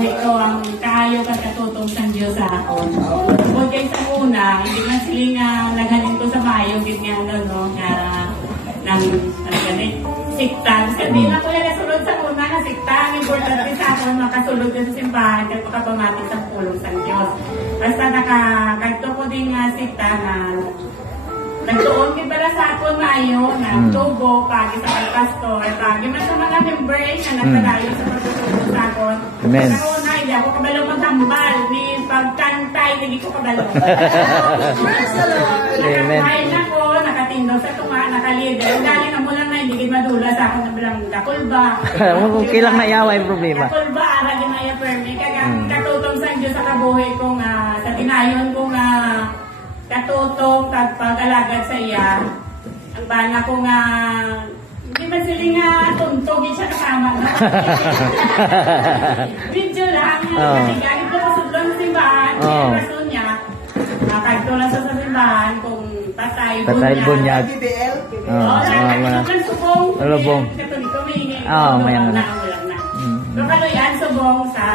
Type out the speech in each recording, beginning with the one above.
kabuhi ko ang kaayo ka katutong sa Diyos sa akon. Bukod kay sa una, hindi man siling naghalin ko sa mayo, ganyan no, ng ganit, sikta. Kasi hindi na ko yung nasulod sa una na sikta. Ang importante sa akon, makasulod ka sa simbahan at makapamatik sa pulong sa Diyos. Basta kahit ko din sikta na nagtuon kay para sa akon maayo na tubo, pagi sa pastor, pagi man sa mga member na nagpadayon sa pagtutubo sa akon. Amen. Sa una, hindi ako kabalo magtambal, ni pagkantay, hindi ko kabalo. Nakakain ako, nakatindo sa tunga, nakalider. Galing na mo lang na hindi madula sa akon na bilang dakulba. Okay lang na yaway problema. Dakulba, aragin na iya permi. Kaya katutong sa Diyos sa kabuhi kong sa tinayon kong katutong pag-alagad sa iya. Ang bana ko hindi man sila tuntog siya kasama na. Video lang. Galing ko kasudlan sa simbahan. Yung rason niya, kahit ko lang sa simbahan kung patay bunyag. Lubong. Mayang na. Pero kaloyan subong sa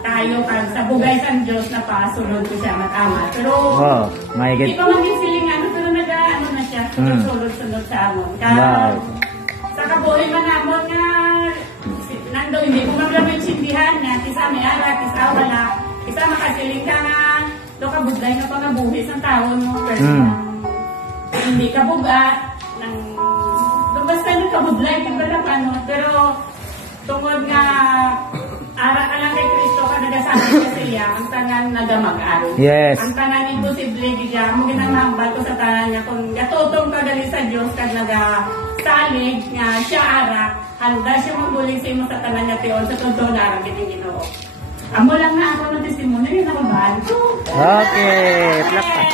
tayo sa bugay sa Diyos na pasulod ko siya matama. Pero hindi pa man din siling pero nag-ano na siya, sulod-sulod sa amon. Sa kabuhi man amon nga nando hindi ko maglamay sindihan na kisa may ara, kisa wala, kisa makasiling ka nga do kabudlay nga pangabuhi sa taon mo pero hindi kabugat nang basta kabudlay ka ba pero tungod nga ara ka lang kay Kristo ka nagasabi ka sa iya, ang tanan nagamag-aron. Yes. Ang tanan imposible diya mo ginamambal ko sa tanan niya kung gatutong kagali sa Dios kag nagasalig nga siya ara, handa siya mabulig sa imo sa tanan niya tiyon sa totoo na ara kining Ginoo. Amo lang na ako ng testimonya ni nakabahan ko. Okay, plak.